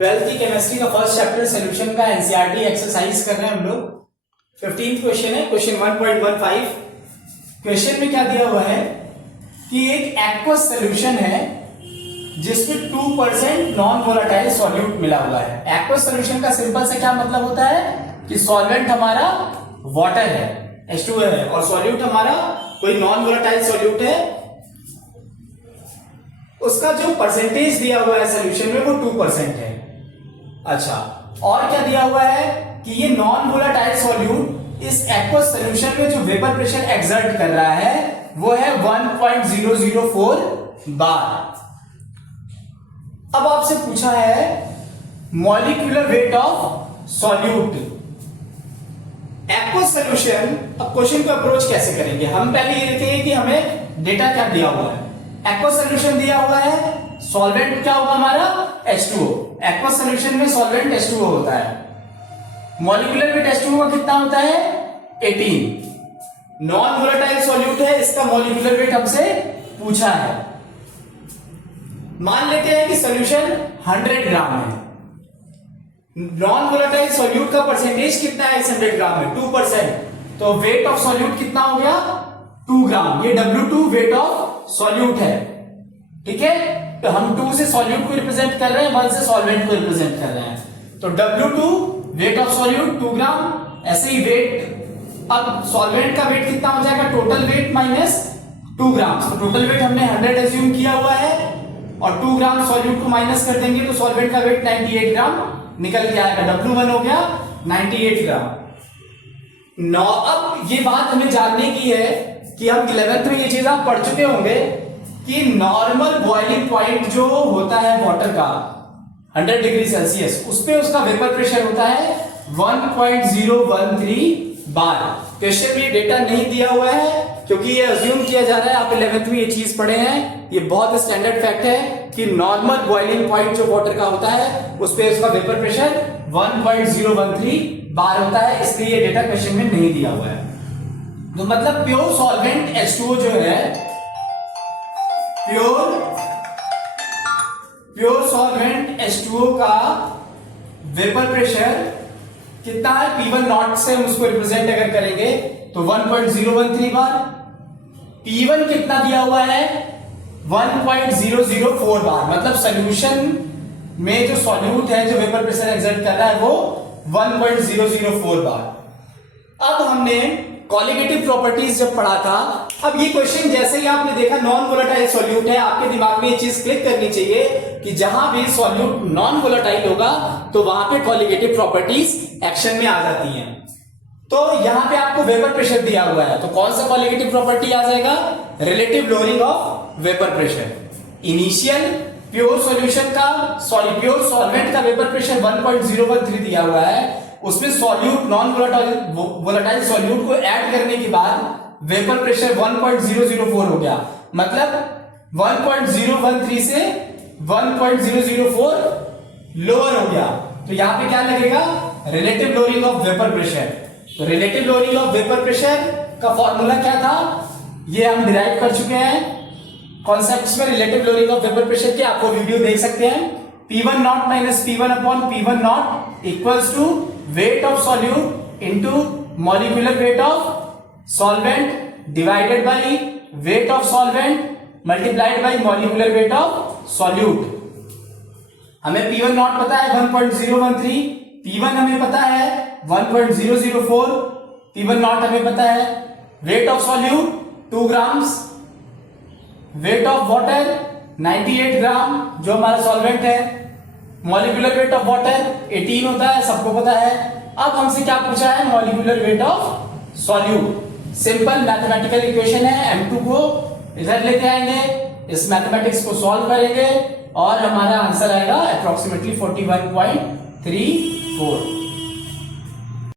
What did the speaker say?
Twelfth की chemistry का first chapter solution का एनसीईआरटी एक्सरसाइज कर रहे हैं हम लोग। 15th क्वेश्चन है, क्वेश्चन 1.15। क्वेश्चन में क्या दिया हुआ है कि एक एक्वस सॉल्यूशन है जिसमें 2% नॉन वोलेटाइल सॉल्यूट मिला हुआ है। एक्वस सॉल्यूशन का सिंपल से क्या मतलब होता है कि सॉल्वेंट हमारा वाटर है, H2O है, और सॉल्यूट हमारा कोई नॉन वोलेटाइल सॉल्यूट है। उसका जो परसेंटेज दिया हुआ है सॉल्यूशन में वो 2% है। अच्छा, और क्या दिया हुआ है कि ये नॉन वोलेटाइल सॉल्यूट इस एक्वस सॉल्यूशन में जो वेपर प्रेशर एक्सर्ट कर रहा है वो है 1.004 बार। अब आपसे पूछा है molecular weight of solute aqueous solution. अब क्वेश्चन को अप्रोच कैसे करेंगे? हम पहले ये देखेंगे कि हमें डेटा क्या दिया हुआ है। एक्वस सॉल्यूशन दिया हुआ है, सॉल्वेंट क्या होगा हमारा H2O। एक्वस सॉल्यूशन में सॉल्वेंट H2O होता है। मॉलिक्यूलर वेट H2O का कितना होता है 18। नॉन वोलेटाइल सॉल्यूट है, इसका मॉलिक्यूलर वेट हमसे पूछा है। मान लेते हैं कि सॉल्यूशन 100 ग्राम है। नॉन वोलेटाइल सॉल्यूट का परसेंटेज कितना है इस 100 ग्राम में? 2%। तो वेट ऑफ सॉल्यूट कितना हो गया 2 ग्राम। ये W2 वेट ऑफ सॉल्यूट है, ठीक है। तो हम 2 से सॉल्यूट को रिप्रेजेंट कर रहे हैं, 1 से सॉल्वेंट को रिप्रेजेंट कर रहे हैं। तो W2 वेट ऑफ सॉल्यूट 2 ग्राम। ऐसे ही वेट, अब सॉल्वेंट का वेट कितना हो जाएगा? टोटल वेट माइनस 2 ग्राम। तो टोटल वेट हमने 100 एज्यूम किया हुआ है और 2 ग्राम सॉल्यूट को माइनस कर देंगे तो सॉल्वेंट का वेट 98 ग्राम निकल के आएगा। W1 हो गया 98 ग्राम। नौ, अब ये बात हमें जानने की है कि हम 11th में ये चीज आप पढ़ चुके होंगे कि नॉर्मल बॉइलिंग पॉइंट जो होता है वाटर का 100 डिग्री सेल्सियस, उस पे उसका वेपर प्रेशर होता है 1.013 बार। क्वेश्चन में डेटा नहीं दिया हुआ है क्योंकि ये अज्यूम किया जा रहा है, आप 11th में ये चीज पढ़े हैं, ये बहुत स्टैंडर्ड फैक्ट है कि नॉर्मल बॉइलिंग पॉइंट जो वाटर का होता है उस पे उसका वेपर प्रेशर 1.013 बार होता है, इसलिए ये डेटा क्वेश्चन में नहीं दिया हुआ है। तो मतलब प्योर सॉल्वेंट H2O जो है, प्योर सॉल्वेंट H2O का वेपर प्रेशर कितना है? P1 नॉट से हम उसको रिप्रेजेंट अगर करेंगे तो 1.013 बार। P1 कितना दिया हुआ है? 1.004 बार। मतलब सॉल्यूशन में जो सॉल्यूट है जो वेपर प्रेशर एक्सर्ट कर रहा है वो 1.004 बार। अब हमने क्वालिटेटिव प्रॉपर्टीज जब पढ़ा था, अब ये क्वेश्चन जैसे ही आपने देखा नॉन वोलेटाइल सॉल्यूट है, आपके दिमाग में ये चीज क्लिक करनी चाहिए कि जहां भी सॉल्यूट नॉन वोलेटाइल होगा तो वहां पे क्वालिटेटिव प्रॉपर्टीज एक्शन में आ जाती हैं। तो यहां पे आपको वेपर प्रेशर दिया हुआ है, तो कौन सा क्वालिटेटिव प्रॉपर्टी आ जाएगा? Relative lowering of vapour pressure. Initial pure solution का, सॉरी प्योर सॉल्वेंट का वेपर प्रेशर 1.013 दिया हुआ है, उसमें सॉल्यूट नॉन वोलेटाइल सॉल्यूट को ऐड करने के बाद वेपर प्रेशर 1.004 हो गया। मतलब 1.013 से 1.004 लोअर हो गया। तो यहां पे क्या लगेगा? Relative lowering of vapour pressure. तो relative lowering of vapour pressure का फॉर्मूला क्या था? ये हम डिराइव कर चुके हैं कॉन्सेप्ट्स में। Relative lowering of vapour pressure के आपको वीडियो देख सकते हैं। P1 nought minus P1 upon P1 nought equals to weight of solute into molecular weight of solvent divided by weight of solvent multiplied by molecular weight of solute. हमें P1 not पता है 1.013, P1 हमें पता है 1.004, P1 not हमें पता है। Wait of solute 2 grams, weight of water 98 ग्राम जो हमारा सॉल्वेंट है, मॉलिक्यूलर वेट ऑफ वाटर 18 होता है, सबको पता है। अब हमसे क्या पूछा है? Molecular weight of solute. Simple mathematical equation है, M2 को इधर लेके आएंगे, इस मैथमेटिक्स को सॉल्व करेंगे और हमारा आंसर आएगा अप्रोक्सीमेटली 41.34।